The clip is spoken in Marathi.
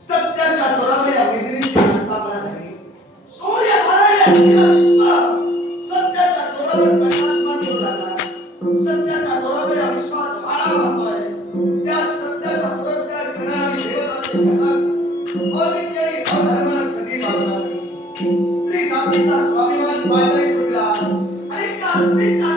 सत्याच्या जोरावर या मैत्रिणीची स्थापना झाली. सूर्यनारायण सत्याच्या जोरावर प्रकाशमान करू लागला. सत्याच्या जोरावर या विश्वात वारा वाहतोय. त्यात सत्याचा पुरस्कार करणारी देवताची घटक अनित्य आणि अधर्माला कधी मागणार नाही. स्त्री जातीचा स्वाभिमान पायदळी तुटला आणि त्या स्त्रीचा